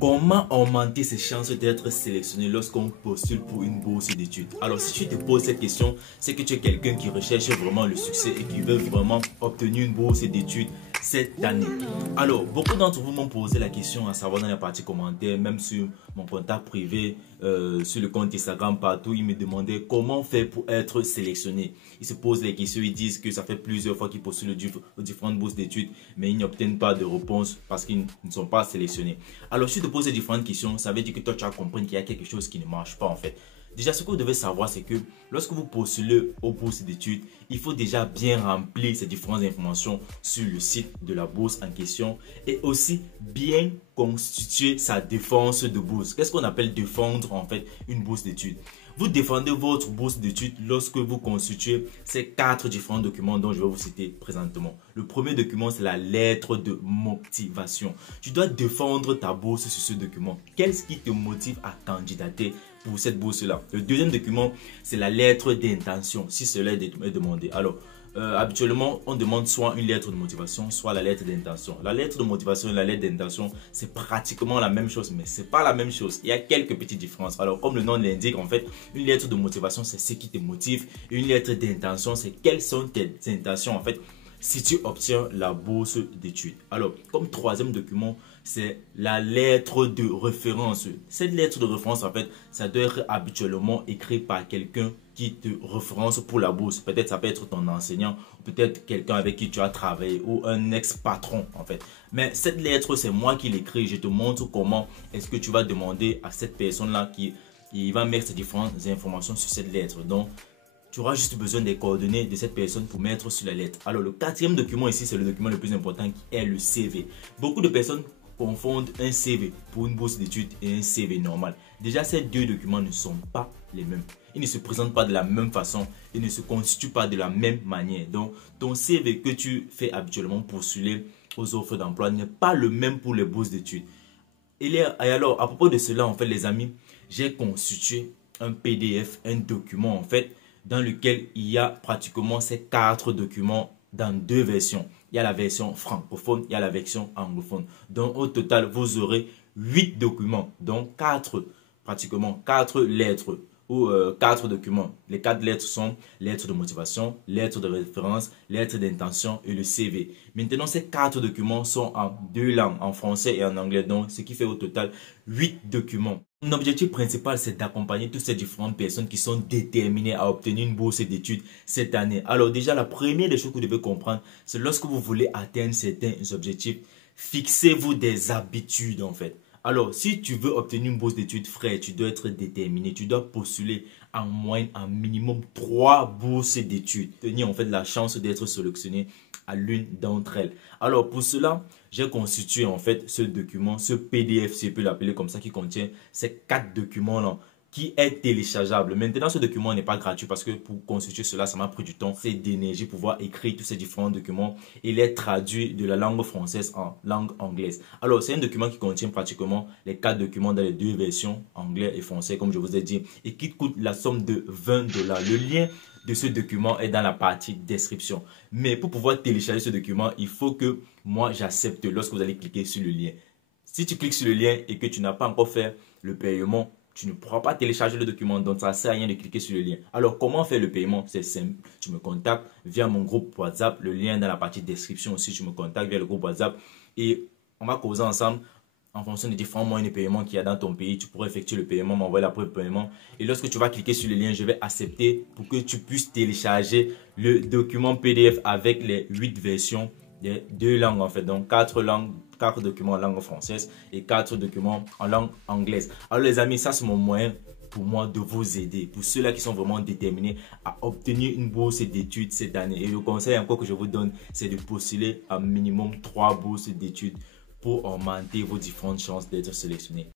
Comment augmenter ses chances d'être sélectionné lorsqu'on postule pour une bourse d'études? Alors, si tu te poses cette question, c'est que tu es quelqu'un qui recherche vraiment le succès et qui veut vraiment obtenir une bourse d'études cette année. Alors, beaucoup d'entre vous m'ont posé la question, à savoir dans la partie commentaires, même sur mon contact privé, sur le compte Instagram, partout, ils me demandaient comment faire pour être sélectionné. Ils se posent les questions, ils disent que ça fait plusieurs fois qu'ils postulent aux différentes bourses d'études, mais ils n'obtiennent pas de réponse parce qu'ils ne sont pas sélectionnés. Alors, si tu te poses ces différentes questions, ça veut dire que toi, tu as compris qu'il y a quelque chose qui ne marche pas en fait. Déjà, ce que vous devez savoir, c'est que lorsque vous postulez aux bourses d'études, il faut déjà bien remplir ces différentes informations sur le site de la bourse en question et aussi bien constituer sa défense de bourse. Qu'est-ce qu'on appelle défendre en fait une bourse d'études? Vous défendez votre bourse d'études lorsque vous constituez ces 4 différents documents dont je vais vous citer présentement. Le premier document, c'est la lettre de motivation. Tu dois défendre ta bourse sur ce document. Qu'est-ce qui te motive à candidater pour cette bourse-là? Le deuxième document, c'est la lettre d'intention, si cela est demandé. Alors, habituellement, on demande soit une lettre de motivation, soit la lettre d'intention. La lettre de motivation et la lettre d'intention, c'est pratiquement la même chose, mais ce n'est pas la même chose. Il y a quelques petites différences. Alors, comme le nom l'indique, en fait, une lettre de motivation, c'est ce qui te motive. Une lettre d'intention, c'est quelles sont tes intentions, en fait, si tu obtiens la bourse d'études. Alors, comme troisième document, c'est la lettre de référence. Cette lettre de référence, en fait, ça doit être habituellement écrit par quelqu'un qui te référence pour la bourse. Peut-être ça peut être ton enseignant, peut-être quelqu'un avec qui tu as travaillé ou un ex-patron en fait. Mais cette lettre, c'est moi qui l'écris. Je te montre comment est-ce que tu vas demander à cette personne-là qui va mettre ces différentes informations sur cette lettre. Donc, tu auras juste besoin des coordonnées de cette personne pour mettre sur la lettre. Alors, le quatrième document ici, c'est le document le plus important qui est le CV. Beaucoup de personnes confondent un CV pour une bourse d'études et un CV normal. Déjà, ces deux documents ne sont pas les mêmes. Ils ne se présentent pas de la même façon. Ils ne se constituent pas de la même manière. Donc, ton CV que tu fais habituellement postuler aux offres d'emploi n'est pas le même pour les bourses d'études. Et alors, à propos de cela, en fait, les amis, j'ai constitué un PDF, un document, en fait, dans lequel il y a pratiquement ces 4 documents dans 2 versions. Il y a la version francophone, il y a la version anglophone. Donc, au total, vous aurez 8 documents, donc pratiquement 4 lettres ou 4 documents. Les 4 lettres sont lettre de motivation, lettre de référence, lettre d'intention et le CV. Maintenant, ces 4 documents sont en 2 langues, en français et en anglais, donc ce qui fait au total 8 documents. Mon objectif principal, c'est d'accompagner toutes ces différentes personnes qui sont déterminées à obtenir une bourse d'études cette année. Alors déjà, la première des choses que vous devez comprendre, c'est lorsque vous voulez atteindre certains objectifs, fixez-vous des habitudes en fait. Alors, si tu veux obtenir une bourse d'études, frère, tu dois être déterminé. Tu dois postuler en moyenne, en minimum 3 bourses d'études. Tenir en fait la chance d'être sélectionné à l'une d'entre elles. Alors, pour cela, j'ai constitué en fait ce document, ce PDF, si je peux l'appeler comme ça, qui contient ces 4 documents-là, qui est téléchargeable. Maintenant, ce document n'est pas gratuit parce que pour constituer cela, ça m'a pris du temps. C'est d'énergie pour pouvoir écrire tous ces différents documents et les traduire de la langue française en langue anglaise. Alors, c'est un document qui contient pratiquement les 4 documents dans les 2 versions, anglais et français, comme je vous ai dit, et qui coûte la somme de 20 $. Le lien de ce document est dans la partie description. Mais pour pouvoir télécharger ce document, il faut que moi j'accepte lorsque vous allez cliquer sur le lien. Si tu cliques sur le lien et que tu n'as pas encore fait le paiement, tu ne pourras pas télécharger le document, donc ça ne sert à rien de cliquer sur le lien. Alors, comment faire le paiement? C'est simple. Tu me contactes via mon groupe WhatsApp. Le lien est dans la partie description aussi. Tu me contactes via le groupe WhatsApp et on va causer ensemble en fonction des différents moyens de paiement qu'il y a dans ton pays. Tu pourras effectuer le paiement, m'envoyer la preuve de paiement. Et lorsque tu vas cliquer sur le lien, je vais accepter pour que tu puisses télécharger le document PDF avec les 8 versions des 2 langues en fait. Donc 4 langues. 4 documents en langue française et 4 documents en langue anglaise. Alors les amis, ça c'est mon moyen pour moi de vous aider. Pour ceux-là qui sont vraiment déterminés à obtenir une bourse d'études cette année. Et le conseil encore que je vous donne, c'est de postuler un minimum 3 bourses d'études pour augmenter vos différentes chances d'être sélectionné.